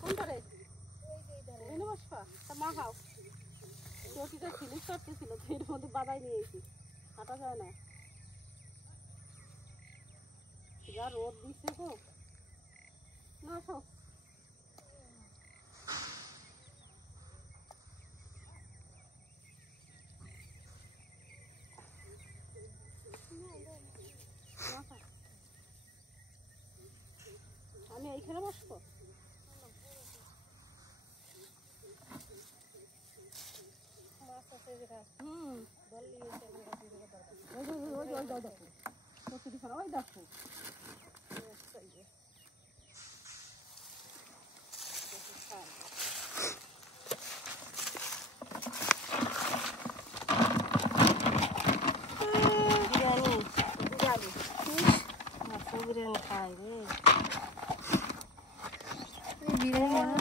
কোনটারে এনে বসবা তা মা খাও চটিটা ফিনিশ করতেছিল তো এর মধ্যে বাদাই নিয়ে এসি হাঁটা যায় না যা রোদ দিচ্ছে তো না খাও আমি এইখানে বসবো বিরিয়ানি খাই রে বিরিয়ানি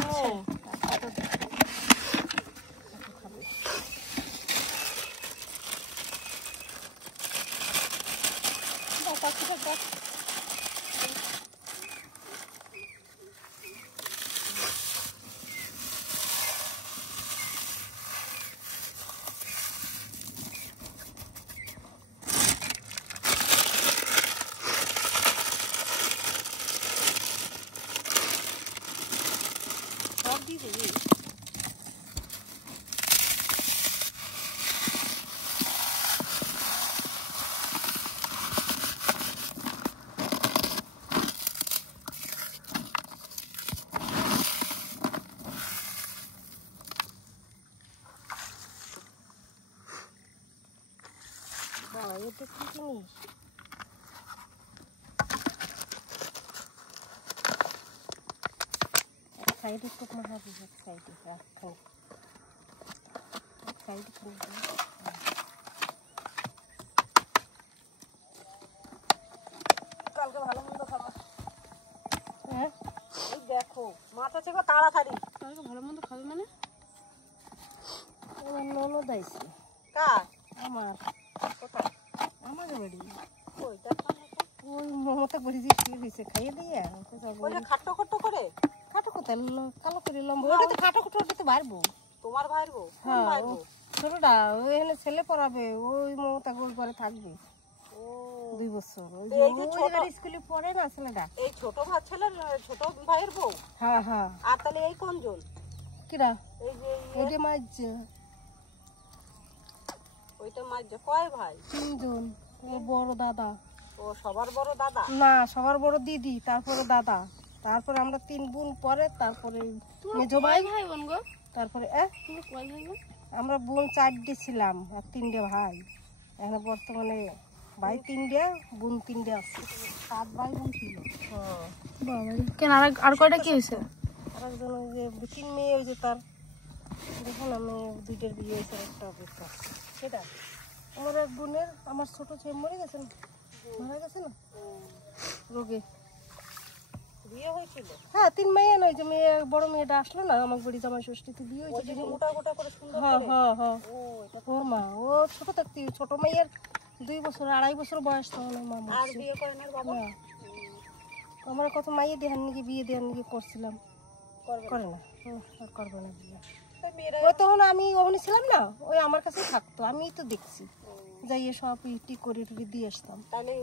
সব দিয়ে দেবি বাবা এটা কি জিনিস সাইডে খুব মহা বিজত সাইডে রাখো সাইডে খুব কালকে ভালো মন্দ খাবার হ্যাঁ এই দেখো মাথা চেপে তাড়াতাড়ি কালকে ভালো মন্দ খাবে মানে আমার ননদ আইছে কার আমার কোথায় আমাদের বাড়ি ওই দেখো ওই মমতা বড়ি যে কি হইছে খাইয়ে দিয়া ওই খাটো খাটো করে খাটো কোথায় কালো করে লম্বা ওটা তো খাটো খাটো ওটা তো বাড়বো তোমার বাড়বো কোন বাড়বো ছোটটা ওই এখানে ছেলে পড়াবে ওই মমতা গোল করে থাকবে ও 2 বছর ওই যে ছোট স্কুলে পড়ে না ছেলেটা এই ছোট ভাই ছেলের ছোট ভাইয়ের বউ হ্যাঁ হ্যাঁ আর তাহলে এই কোনজন কিরা এই যে এইটা মাঝ ওইটা মাঝ কয় ভাই 3 জন ও বড় দাদা ও সবার বড় দাদা না সবার বড় দিদি তারপরে দাদা তারপরে আমরা 3 বোন পরে তারপরে মেজো ভাই ভাই বোন গো তারপরে তুমি কয় ভাই গো আমরা বোন 4টে ছিলাম আর 3টে ভাই এখন বর্তমানে ভাই 3টে বোন 3টে আছে 7 ভাই বোন ছিল হ্যাঁ বাবা কেন আর কয়টা কি হইছে আরেকজন ওই যে 3 মেয়ে ওই যে তার দেখুন আমি 2টের বিয়ে হয়েছে একটা অবস্থা সেটা আমার এক বোনের আমার ছোট ছেলে মরে গেছে মারা গেছে না রোগে বিয়ে হয়েছিল হ্যাঁ 3 মেয়ে নয় যে মেয়ে বড় মেয়েটা আসলো না আমার বাড়ি জামাই ষষ্ঠীতে বিয়ে হয়েছে মোটা মোটা করে সুন্দর হ্যাঁ হ্যাঁ হ্যাঁ ওর মা ও ছোট থাকতে ছোট মেয়ের 2 বছর 2.5 বছর বয়স তখন মা আর বিয়ে করেন না বাবা আমার কত মাইয়ে দেহার নাকি বিয়ে দেহার নাকি করছিলাম করে না আর করবে না বিয়ে ওই তখন আমি ওখানে ছিলাম না ওই আমার কাছে থাকতো আমি তো দেখছি যাইয়ে সব ইটি করে টুরি দিয়ে আসতাম তাহলে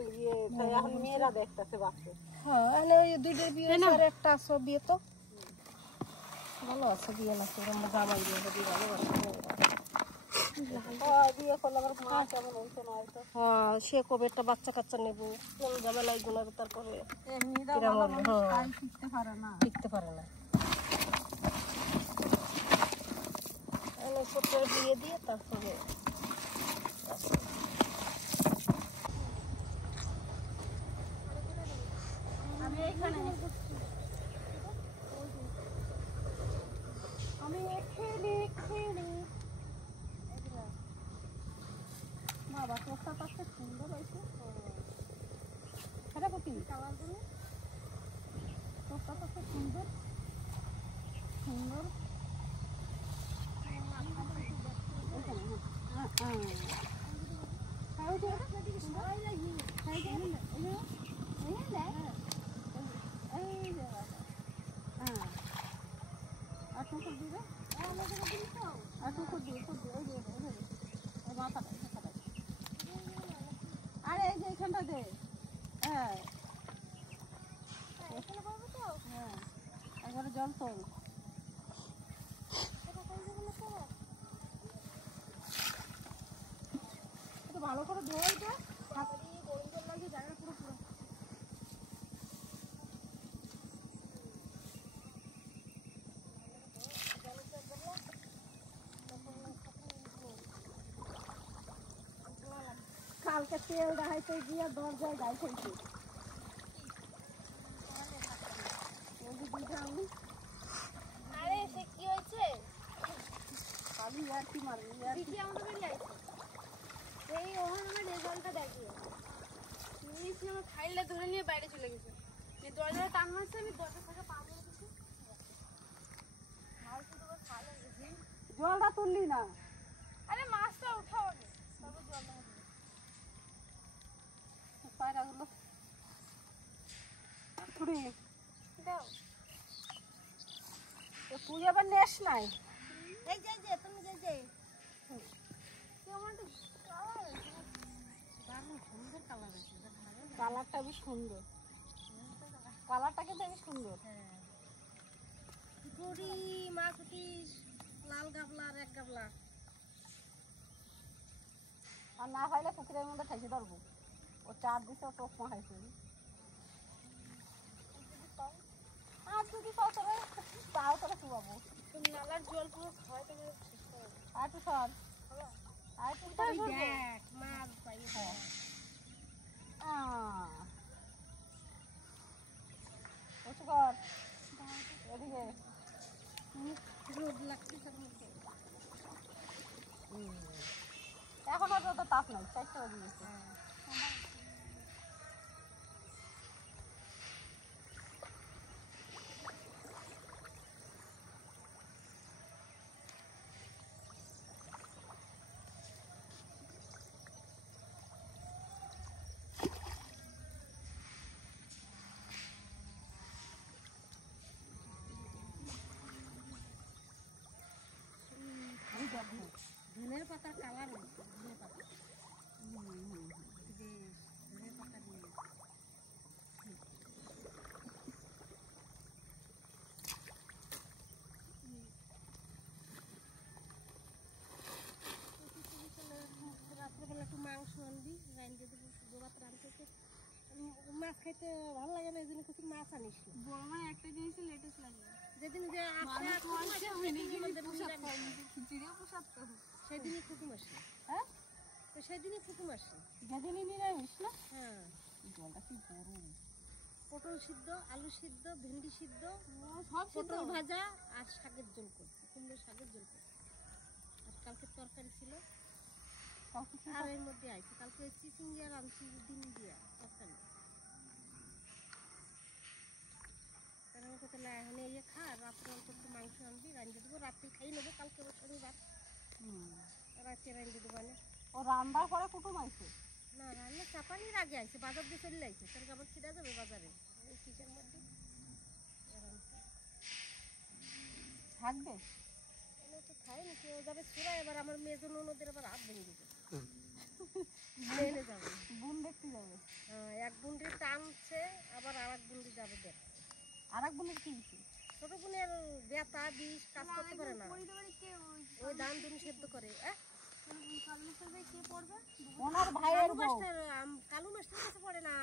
এখন মেয়েরা দেখতেছে বাপকে হ্যাঁ এখানে ওই 2টের বিয়ে আর একটা আছে বিয়ে তো ভালো আছে বিয়ে না আমার জামাই বিয়ে দিয়ে ভালোবাসে বিয়ে করলে আমার মা কেমন হইতো না হয়তো হ্যাঁ সে কবে একটা বাচ্চা কাচ্চা নেবো কোন ঝামেলায় গুনাবে তারপরে টিকতে পারে না ছোট্টের বিয়ে দিয়ে তারপরে আমি এখানে আমি খেলি বাবা তোরটা পাশে সুন্দর হয়েছে হ্যাঁ কপি তোরটা পাশে সুন্দর সুন্দর আছে। হ্যাঁ হ্যাঁ একবারে জল তোল। ভালো করে ধোয়া এটা গরম জল লাগছে জায়গা পুরো পুরো। কালকে তেল দেখাইতে গিয়ে দরজায় গায়ে ফেলছে। আরে সে কি হয়েছে? আমি আর কি মারবি দিদি আমাদের বাড়ি আইছে। এই ওখানে আমার রেজাল্টটা দেখিয়ে নিয়েছি, আমার ফাইলটা ধরে নিয়ে বাইরে চলে গেছে। দরজাটা টান মারছে, আমি দরজা থেকে পা ধরে দিচ্ছি। মাছ তো তোর খাওয়া গেছে। জলটা তুললি না? আরে মাছটা উঠাও আগে, তারপর জলটা হবে। পায়রাগুলো ছুড়ি দাও। তুই আবার নেস নাই? এই যে যে তুমি যে যে কেমনটা কালার আছে, দারুণ সুন্দর কালার আছে। কালারটা বেশ সুন্দর, কালারটা কিন্তু বেশ সুন্দর। হ্যাঁ পুরি মাছ উঠি লাল গাবলা আর এক গাবলা। আর না খাইলে পুকুরের মধ্যে খাইছে ধরবো। ও চার দিছে ও চোখ মাখাইছে। আর যদি পাও তবে তাও তোরা শুয়াবো। তুমি নালার জল পুরো খাওয়াই তোমার শেষ করে দেবে। আর একটু সর, আর একটু সর। দেখ মাছ পাই। হ্যাঁ উঁচু কর এদিকে। রোদ লাগছে তার মধ্যে। এখন আর তো তাপ নাই, 4টা বাজে গেছে। ধনের পাতার কালার হয়েছে, ধনের পাতা ধনের পাতা দিয়ে রাত্রেবেলা একটু মাংস আনবি, রাইন্দে দেবো। শুধু ভাত রাঁধতে মাছ খাইতে ভালো লাগে না, এই জন্য কিছু মাছ আনিস। বড় মা একটা জিনিস লেটেস্ট লাগে, যেদিন যে সেদিনই কুকুম আসে। হ্যাঁ তো সেদিনই কুকুম আসে। যেদিনই নিরামিষ না? হ্যাঁ জলটা কি বড়। পটল সিদ্ধ, আলু সিদ্ধ, ভেন্ডি সিদ্ধ, সব পটল ভাজা আর শাকের ঝোল করছি, কুমড়ো শাকের ঝোল করছি। আর কালকে তরকারি ছিল আর এর মধ্যে আইছে কালকে চিচিঙ্গি আর আনছি ডিম দিয়া তরকারি। তার আমাকে তাহলে এখন ইয়ে খা, রাত্রে অল্প একটু মাংস আনবি, রাঁধে দেবো। রাত্রে খাই নেবো, কালকে শনিবার রাত্রে রাঁধে দেবো। না ও রান্নার পরে কুটুম আইছে? না রান্না চাপানির আগে আইছে, বাজার দিয়ে চলে আইছে। তার আবার খিদা যাবে বাজারে এই কিসের মধ্যে থাকবে তো খাই নাকি ও যাবে ছুড়া। এবার আমার মেয়ের ননদের আবার হাত ভেঙে দিবে, যাবে বোন দেখতে যাবে। এক বুন্ডি টানছে, আবার আর এক বুন্ডি যাবে দেখ। আর এক বোনের কি হয়েছে? ছোট বোনের ব্যথা বিষ কাজ করতে পারে না, ওই ধান ধুন সেদ্ধ করে। কে পড়বে? ওনার ভাইয়ের বউ। কালু মাস্টার কাছে পড়ে না,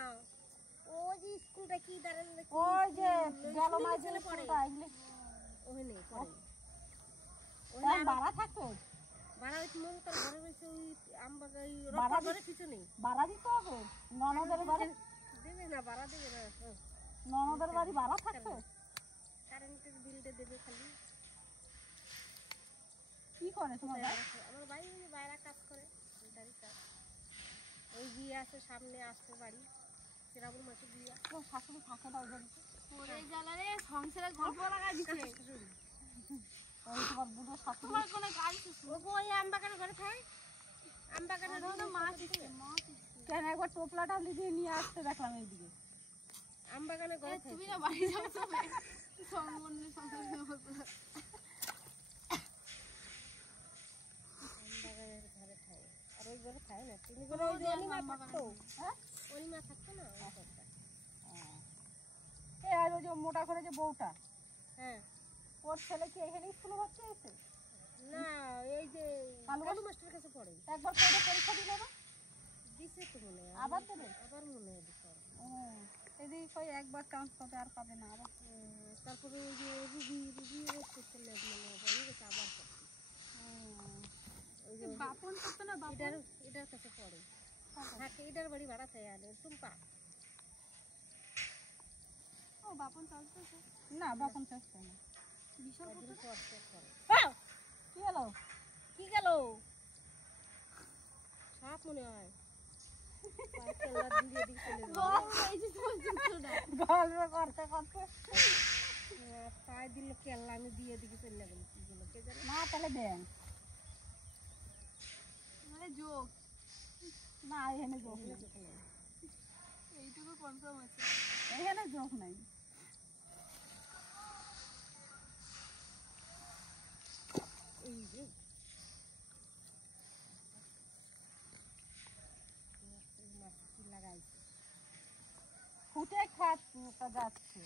ওই যে স্কুলটা কি দাঁড়ান ওই যে গেল মাঝে পড়ে ইংলিশ ওখানে পড়ে। তার ভাড়া থাকে? ভাড়া হইতে মমতার ঘরে রয়েছে, ওই আমবাগা ওই রপ্তার ঘরের পিছনে। ভাড়া দিতে হবে? ননদের বাড়ি দেবে না, ভাড়া দেবে না। ননদের বাড়ি ভাড়া থাকবে? কারেন্টের বিলটা দেবে খালি। কি করে তোমার ভাই? আমার ভাই বাইরে কাজ করে, মিলিটারি কাজ। ওই বিয়ে আছে সামনে, আসতে বাড়ি শ্রাবণ মাসে বিয়ে। তোর শাশুড়ি থাকে না ওই বাড়িতে? ওরে জ্বালারে সংসারে গল্প লাগা দিছে। ওই তোমার বুড়ো শাশুড়ি তোমার কোনো কাজ ও ওই আমবাগানের ঘরে থাকে, আমবাগানের ঘরে মাছ দিছে। কেন একবার টোপলাটা দিয়ে নিয়ে আসতে দেখলাম এইদিকে। আমবাগানের ঘরে তুমি না বাড়ি যাও তো সম্বন্ধে সংসার আমবাগানের ঘরে থাকে। আর ওই করে খায় না তুমি করে ওই যে অনিমা থাকতো হ্যাঁ অনিমা থাকতো না ওই করটা। এই আর ওই যে মোটা করে যে বউটা হ্যাঁ ওর ছেলে কি এখানে স্কুলে ভর্তি হয়েছে? না এই যে কালু মাস্টারের কাছে পড়ে একবার করে পরীক্ষা দিল না? দিছে তো মনে হয় আবার দেবে? আবার মনে হয় দিছে এদিকে কই একবার চান্স পাবে আর পাবে না আবার। তারপরে ওই যে রুবি ছেলে মানে হয়ে গেছে আবার করছে। ওই যে বাপন করতো না বাপন এটার কাছে পড়ে থাকে এটার বাড়ি ভাড়া চাই আনে টুম্পা ও বাপন চলতো না বাপন চেষ্টা না। বিশাল কদিন পর চেক করে কি হলো? কি গেল সাপ মনে হয় পায়ে তেলা দিয়ে দিয়ে চলে গেল এই যে তোমার জুতোটা গল্প করতে করতে পায়ে দিল কেল্লা আমি দিয়ে দিকে চলে গেল কি গেল কে জানে না তাহলে দেন মানে জোক না এখানে যোগ নাই, এইটুকু কনফার্ম আছে এখানে যোগ নাই। এই যে লাগাইছে ফুটে খাচ্ছে তা যাচ্ছে।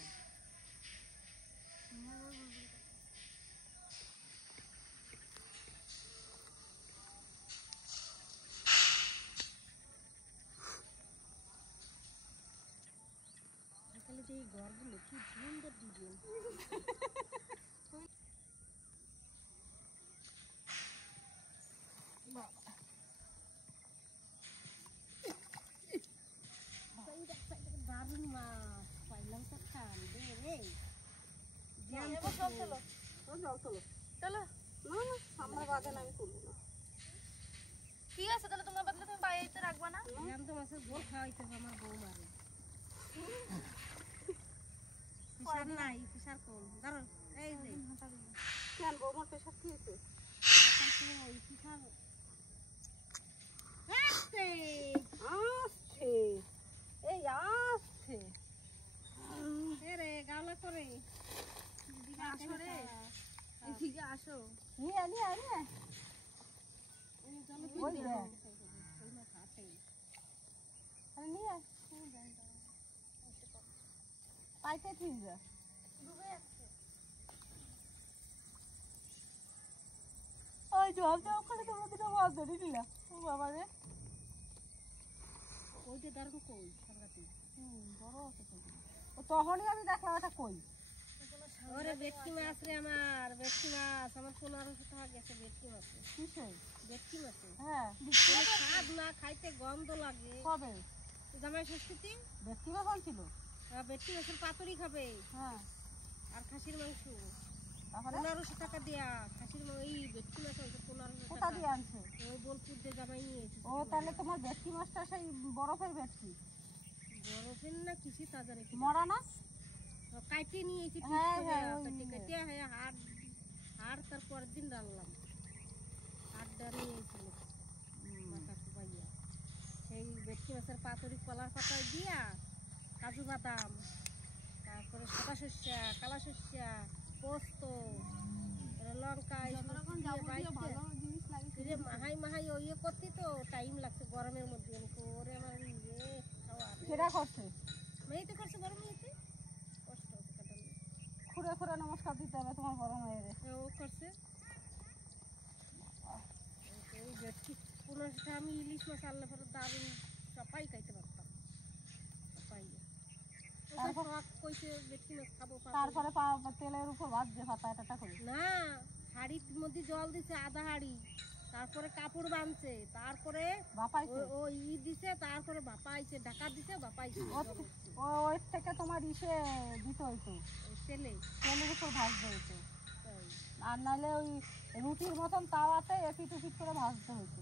তাহলে যে এই ঘরগুলো কি সুন্দর ডিজাইন দারুণ মাছ পাইলাম তো খান রে চলো চলো না না আমার বাগান আমি তুলবো না। ঠিক আছে তাহলে তোমার বদলে তুমি বাইরে রাখবা না জ্যান্ত মাছের ঝোল খাওয়াইতে আমার বউ মারে পিসার নাই পিসার কম দাঁড়ান এই যে কেন বৌমার পেশাব খেয়েছে? এখন তুমি ওই পিসার আসছে আসছে এই আসছে রে গালা করে আসো রে এদিকে আসো নিয়ে নিয়ে নিয়ে ওই দেখ আরে নিয়ে পাইতে ঠিক যা ওই জল যাও ওখানে তোমরা দুটো মাছ ধরে নিলা ও বাবা রে ওই যে দারুণ কই সাংঘাতি বড় আছে তো ও তখনই আমি দেখলাম এটা কই ওরে ভেটকি মাছ রে আমার ভেটকি মাছ আমার 1500 টাকা গেছে ভেটকি মাছে কিসে? ভেটকি মাছে হ্যাঁ স্বাদ না খাইতে গন্ধ লাগে কবে জামাই ষষ্ঠীতে ব্যক্তি কখন ছিল? ভেটকি মাছের পাতুরি খাবে হ্যাঁ আর খাসির মাংস তারপরে 1500 টাকা দেয়া খাসির মাংস এই ভেটকি মাছ হচ্ছে 1500 কোথা টাকা দিয়ে আনছে? ওই বোলপুর দিয়ে জামাই নিয়ে এসেছে ও তাহলে তোমার ভেটকি মাছটা সেই বরফের ভেটকি বরফের না কিছু তা জানে কি মরা না? কাইটে নিয়ে এসেছি হ্যাঁ, হ্যাঁ, ওই কেটে কেটে হ্যাঁ হাড় তার পরের দিন রান্নাম হাড়টা নিয়ে এসেছিল মাথা কুপাইয়া সেই ভেটকি মাছের পাতুরি কলার পাতায় দিয়া কাজু বাদাম তারপরে সাদা শস্যা কালা শস্যা পোস্ত লঙ্কা জিনিস লাগে মাহাই মাহাই ওই ইয়ে করতে তো টাইম লাগছে গরমের মধ্যে আমি করে আমার ইয়ে খাওয়া সেটা করছে মেয়ে তো করছে গরম হয়েছে কষ্ট হচ্ছে কাটানো খুঁড়ে খুঁড়ে নমস্কার দিতে হবে তোমার বড় মায়ের। ও করছে ওই ভেটকি 1500 আমি ইলিশ মাছ আনলে পরে দারুণ সবাই খাইতে পারতাম সবাই তারপর কইছে ভেটকি মাছ খাবো তারপরে তেলের উপর ভাজছে পাতা এটা করে না হাড়ির মধ্যে জল দিছে আধা হাড়ি তারপরে কাপড় বাঁধছে তারপরে বাপাইছে ও ই দিছে তারপরে বাপাইছে ঢাকা দিছে বাপাইছে ওই থেকে তোমার ইসে দিতে হইতো তেলে তেলের উপর ভাজতে হইতো তাই। আর নাহলে ওই রুটির মতন তাওয়াতে এপিট উপিট করে ভাজতে হইতো।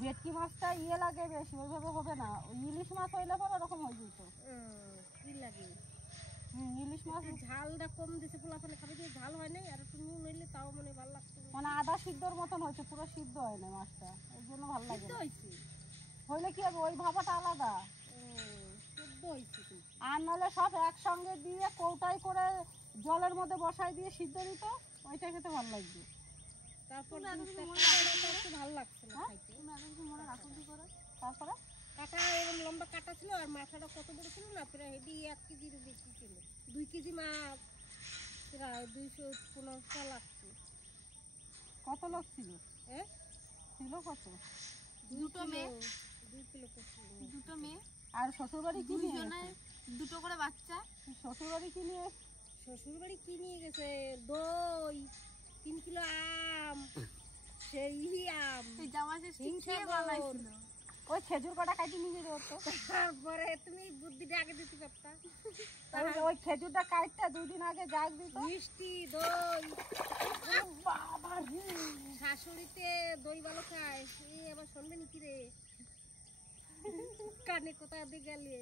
ভেটকি মাছটা ইয়ে লাগে বেশি ওইভাবে হবে না ওই ইলিশ মাছ হইলে পরে ওরকম হয়ে যেত। কি লাগে ইলিশ মাছ ঝালটা কম দিছে পোলাপানে খাবে যে ঝাল হয় নাই আর একটু নুন হইলে তাও মানে ভালো লাগতো মানে আদা সিদ্ধর মতন হয়েছে পুরো সিদ্ধ হয় না মাছটা ওই জন্য ভালো লাগে সিদ্ধ হয়েছে হইলে কি হবে ওই ভাবাটা আলাদা সিদ্ধ হয়েছে কিন্তু আর নাহলে সব একসঙ্গে দিয়ে কৌটায় করে জলের মধ্যে বসাই দিয়ে সিদ্ধ দিত ওইটা খেতে ভালো লাগবে। তারপর ভালো লাগছে না খাইতে। মনে রাখো কি করে? তারপরে কাটা এরকম লম্বা কাটা ছিল আর মাথাটা কত বড় ছিল না, প্রায় হেডি 1 কেজির বেশি ছিল। 2 কেজি মাছ প্রায় 215 লাগছে। কত লোক ছিল? হ্যাঁ ছিল কত? দুটো মেয়ে, 2 কিলো করছিল। দুটো মেয়ে আর শ্বশুর বাড়ি কি নিয়ে গেছে? দুটো করে বাচ্চা। শ্বশুর বাড়ি কি নিয়ে? শ্বশুর বাড়ি কি নিয়ে গেছে? দই, 3 কিলো আম, সেই আম, তুই জামা ষষ্ঠী কে বানাইছিল? ওই খেজুর কটা কাটি নিয়ে যেতে হতো। তারপরে তুমি বুদ্ধিটা আগে দিতে পারতা। ওই খেজুরটা কাটতে 2 দিন আগে জাগ দিত। মিষ্টি দই, বাবা রে, শাশুড়িতে দই ভালো খায়। এই আবার শুনবে নাকি রে? কানে কোথা দিয়ে গেলে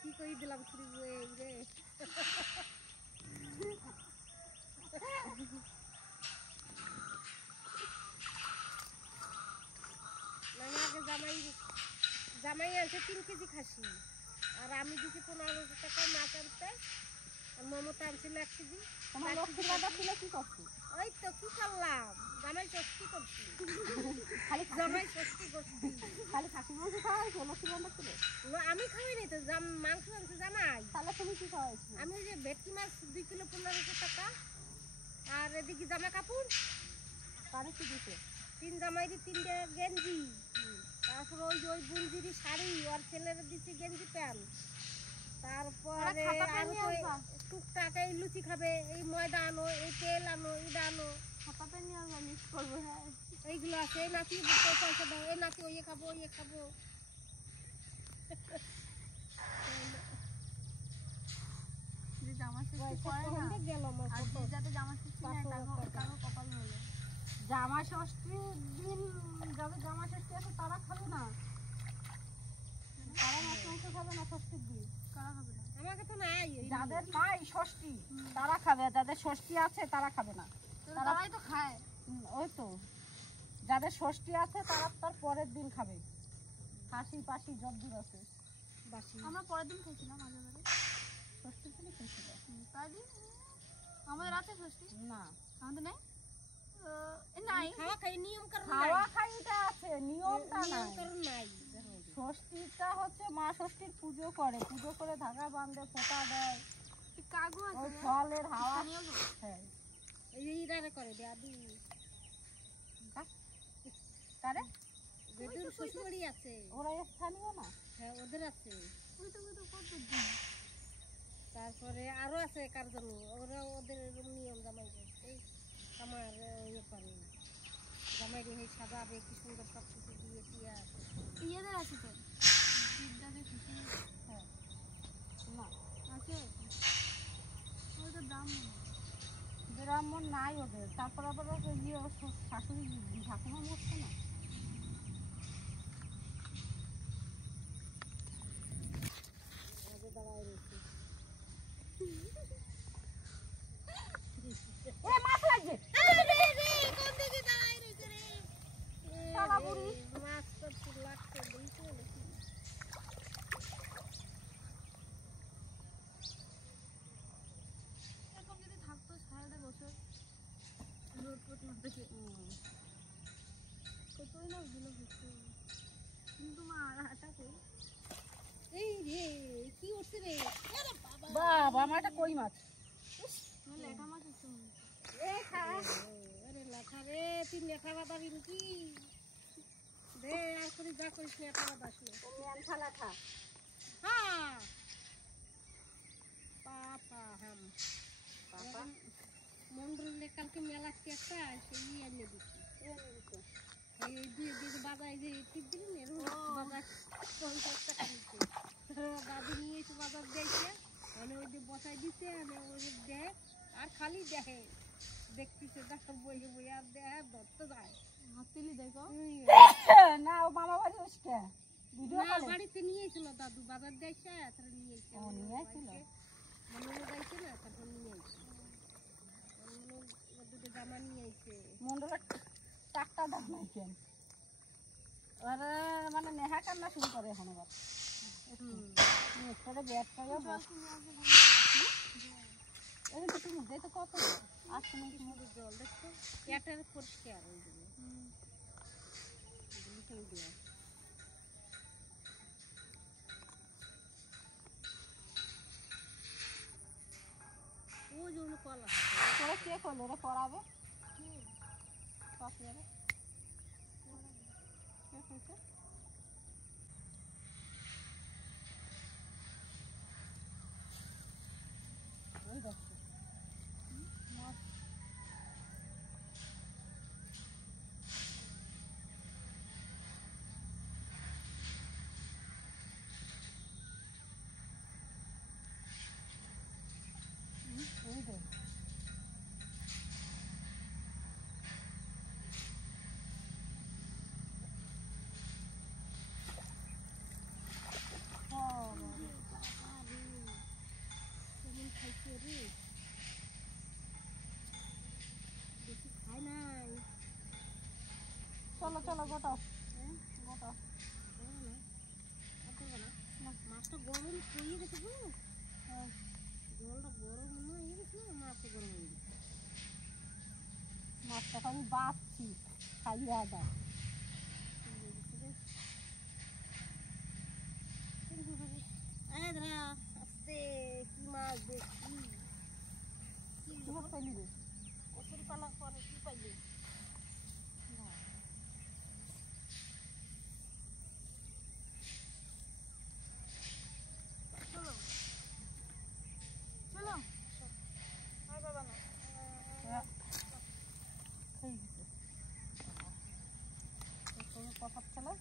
কি কই দিলাম শুরু রে। আগে জামাই আনছে 3 কেজি খাসি, আর আমি দিছি 1500 টাকা মাছ আনতে, আর মমতা আনছিল 1 কেজি। তোমার লক্ষ্মীর বাজার ছিল কি করছো? ওই তো কি করলাম, জামাই ষষ্ঠী করছি। খালি জামাই ষষ্ঠী করছি, খালি খাসি মাংস খাওয়াইছো? লক্ষ্মীর বাজার ছিল? আমি খাওয়াই নাই তো, মাংস আনছে জামাই। তাহলে তুমি কি খাওয়াইছো? আমি ওই যে ভেটকি মাছ 2 কিলো 1500 টাকা, আর এদিকে জামা কাপড় কারে কি দিছে? 3 জামাইরি 3টে গেঞ্জি, তারপর ওই যে ওই বুনজিরি শাড়ি, আর ছেলের দিচ্ছি গেঞ্জি প্যান্ট। তারপরে টুকটাক এই লুচি খাবে, এই ময়দা আনো, এই তেল আনো, এটা আনো, খাতাতে নিয়ে আমরা মিক্স করবো। হ্যাঁ এইগুলো আছে। এই নাতি পয়সা দাও, এই নাতি ওই খাবো, ওই খাবো। যে জামা ষষ্ঠী করে না, গেল আমার আর যে যাতে জামা ষষ্ঠী নেয় তারও কপাল হলো। জামা ষষ্ঠীর দিন যাদের জামা ষষ্ঠী আছে তারা খাবে না, তারা মাছ মাংস খাবে না ষষ্ঠীর দিন। কারা হবে না? আমাকে তো নাই। যাদের নাই ষষ্ঠী তারা খাবে, যাদের ষষ্ঠী আছে তারা খাবে না। তারাই তো খায়। ওই তো যাদের ষষ্ঠী আছে তারা তার পরের দিন খাবে। হাসি পাশি যদ্দূর আছে। আমরা পরের দিন খেয়েছিলাম আগে বারে ষষ্ঠীর দিনে খেয়েছিল। তাই দিন আমাদের আছে ষষ্ঠী? না আমাদের নাই। নাই খাওয়া খাই নিয়ম কারণ খাওয়া খাইটা আছে, নিয়মটা নাই। নাই। ষষ্ঠীটা হচ্ছে মা ষষ্ঠীর পুজো করে, পুজো করে ধাগা বাঁধে, ফোঁটা দেয়, কাগু আছে, ওই ফলের হাওয়া। হ্যাঁ এই রারে করে দাদি কারে বেদুর শ্বশুরবাড়ি আছে, ওরা স্থানীয় না? হ্যাঁ ওদের আছে। ওই তো কত দিন। তারপরে আরো আছে কার জন্য, ওরা ওদের নিয়ম জামাই এই আমার ইয়ে করে, জামাই রে সাজাবে কি সুন্দর সব কিছু দিয়ে টিয়া ইয়েদের আছে তো বিদ্যাদের খুশি। হ্যাঁ না আছে ওই তো ব্রাহ্মণ। ব্রাহ্মণ নাই ওদের। তারপর আবার ইয়ে শাশুড়ি ঠাকুমা মরছে না? আগে দাঁড়ায় রয়েছে। মাছ লাগবে মাছ তো লাগছে দিয়েছে নাকি? এরকম যদি থাকতো সারাটা বছর রোদ পোট না দেখে কতই না ওগুলো ঘুরতে। কিন্তু মা হাঁটা কই এই রে কি উঠছে রে? বাবা আমার একটা কই মাছ। লেখা মাছ হচ্ছে আরে লেখা রে, তুই লেখা বাদাবি নাকি? দে আর করে যা করিস লেখা বাদাস লেখা হ্যাঁ পাপা হাম পাপা মন্ডলে কালকে মেলাতে একটা সেই এনে দিচ্ছি। এই দিয়ে দিয়ে বাজায় যে টিপ দিলেন এরকম বাজার 50 টাকা দিচ্ছে। দাদি নিয়ে এসে বাজার দিয়েছে, মানে ওই যে বসাই দিচ্ছে, ওই যে দেয় আর খালি দেখে, দেখতেছে দেখো বই বই আর দেয় ধরতে যায়। হাতিলি দেখো না ও মামা বাড়ি উসকে ভিডিও না করে বাড়িতে নিয়েছিল দাদু, বাজার দিয়েছে তারপরে নিয়েছে। ও নিয়েছিল মনে যাইছে না, তারপর নিয়েছে দুটো জামা নিয়েছে। মন্ডলের টাকটা দাম নাই কেন ওরা মানে নেহা কান্না শুরু করে এখন আবার করে ব্যাট করে। জল কিনে আসবে। না, ওই মামা বাড়ি উসকে ভিডিও করে। ও নিয়েছিল। মন্ডলের টাকটা দাম নাই কেন ওরা মানে নেহা কান্না শুরু করে এখন আবার। নেহা কান্না শুরু করে এখন আবার। হুম। ও নিয়েছিল। হুম। তুমি যেতে কত আসছে নাকি জল দেখছো পেটের পরিষ্কার ওইগুলো সেই দেওয়া ওই জন্য কলা তোরা কে করলো ওরা পড়াবে কে হয়েছে ওই দেখো ওই দেখো খাইছে রে বেশি খাই নাই চলো চলো গোটাও গোটাও মাছটা গরম হয়ে গেছে গো জলটা গরম হয়ে গেছে না মাছটা গরম হয়ে গেছে মাছটা আমি বাঁচছি খাইয়া দা আস্তে কি মাছ দেখি কি মাছ পাইলি রে কচুরি পানার পরে কি পাইলি চলো চলো বাবা না কথা চলে